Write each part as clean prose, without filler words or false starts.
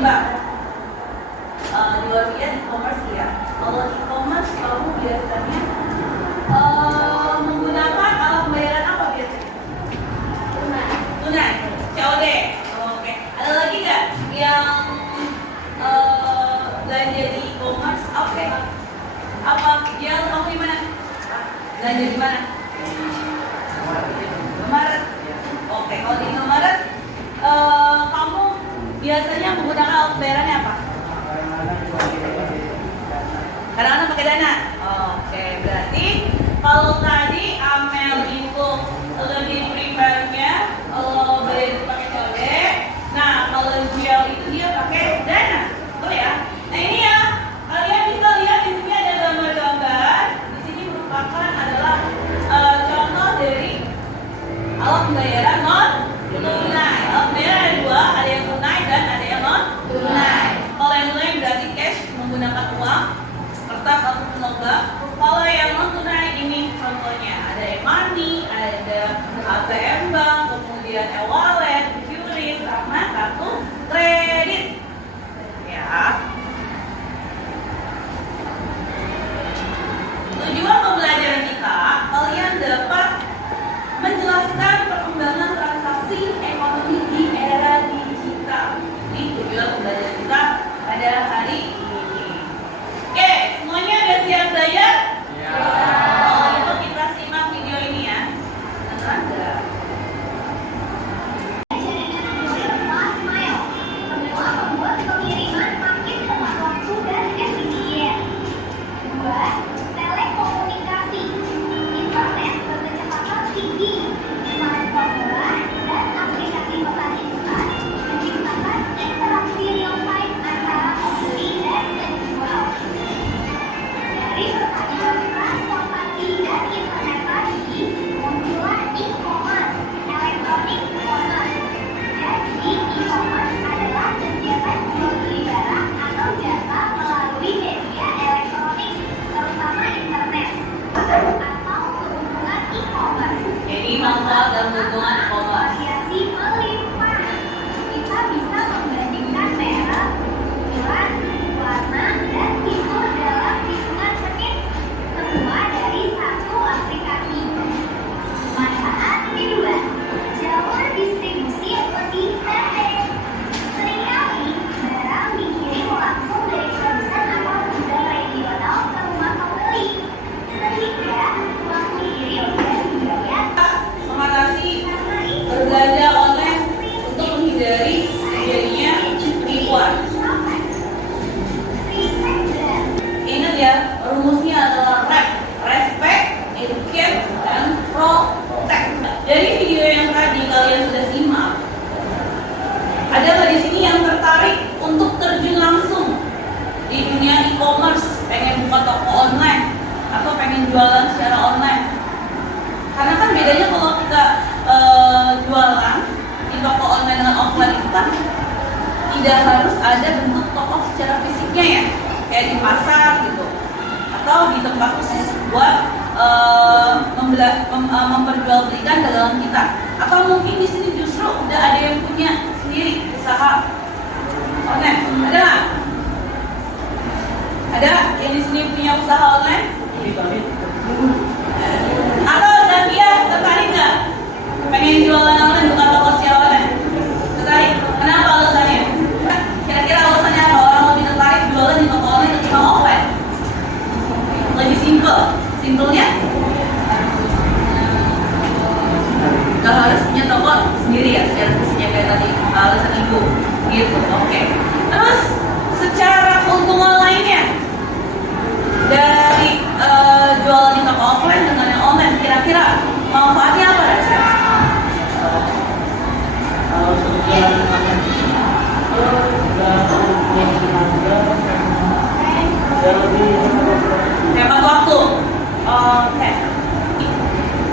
Mbak, di luar biaya e-commerce ya. Kalau e-commerce kamu biasanya menggunakan alat pembayaran apa biasanya? Tunai, COD. Oke. Ada lagi nggak yang belanja di e-commerce? Oke. Apa yang kamu di mana? Belanja di mana? Indomaret. Oke, kalau di Indomaret kamu biasanya menggunakan alat pembayarannya apa? Kadang-kadang pakai Dana. Oke, berarti kalau tadi Amel itu lebih prefer-nya bayar itu pakai COD. Nah, kalau Jiel itu dia pakai Dana. Betul ya? Nah, ini ya. Kalian bisa lihat di sini ada gambar-gambar. Di sini merupakan adalah contoh dari alat pembayaran non tunai. Alat pembayaran ada dua, ada yang tunai dan ada yang non tunai. Kalau yang tunai berarti cash menggunakan uang, kertas ataupun logam. Kalau yang non tunai ini contohnya ada e-money, ada ATM bank, kemudian e-wallet, QRIS, sama kartu kredit. Ya. Tujuan pembelajaran kita, kalian dapat menjelaskan perkembangan transaksi ekonomi di era digital. Ini tujuan pembelajaran kita pada hari ini. Oke, semuanya udah siap belajar? Ya. Kalau gitu kita simak video ini ya. Beneran nggak? Telekomunikasi, internet berkecepatan tinggi, smartphone murah, dan aplikasi pesan instan menciptakan interaksi real time antara pembeli dan penjual. Dari berbagai transportasi dan internet tadi, muncullah e-commerce, electronic commerce. Jadi, e-commerce adalah kegiatan jual beli barang atau jasa melalui media elektronik, terutama internet, atau keuntungan e-commerce. Jadi manfaat dan keuntungan e-commerce. Variasi melimpah. Kita bisa membandingkan merek, ukuran, warna, dan fitur dalam hitungan menit. Semua dari satu aplikasi. Manfaat kedua, jalur distribusi lebih pendek. Seringkali barang dikirim langsung dari produsen atau gudang regional ke rumah pembeli, sehingga waktu kirim dan biaya Mengatasi berbelanja online untuk menghindari terjadinya penipuan. Ingat ya, rumusnya adalah respect, educate, dan protect. Dari video yang tadi kalian sudah simak, ada nggak di sini yang tertarik untuk terjun langsung di dunia e-commerce, pengen buka toko online atau pengen jualan secara online? Karena kan bedanya kalau kita jualan di toko online dengan offline itu kan tidak harus ada bentuk toko secara fisiknya ya, kayak di pasar gitu, atau di tempat khusus buat memperjualbelikan dagangan kita. Atau mungkin di sini justru udah ada yang punya sendiri usaha online. Ada nggak? Ada yang di sini punya usaha online? Atau Zakia tertarik nggak? Pengen jualan online, bukan toko secara online? Tertarik? Kenapa alasannya? Kira-kira alasannya apa? Orang lebih tertarik jualan di toko online ketimbang offline? Lebih simpelnya nggak harus punya toko sendiri ya, secara fisiknya kayak tadi alasan ibu gitu. Oke. Terus secara keuntungan lainnya dari jualan di toko offline dengan yang online, kira-kira manfaatnya apa Rasya? Hemat waktu. Oke.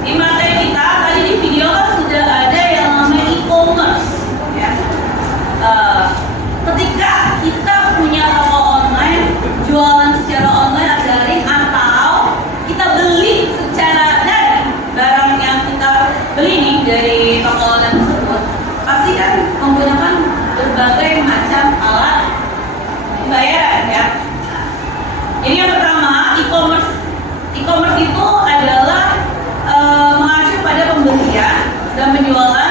Di materi kita tadi di video kan sudah ada yang namanya e-commerce, ya. Ketika kita punya toko online, jualan secara online atau daring, atau kita beli secara daring barang yang kita beli nih dari toko online tersebut, pasti kan menggunakan berbagai macam alat pembayaran ya. Jadi yang pertama, e-commerce. E-commerce itu adalah mengacu pada pembelian dan penjualan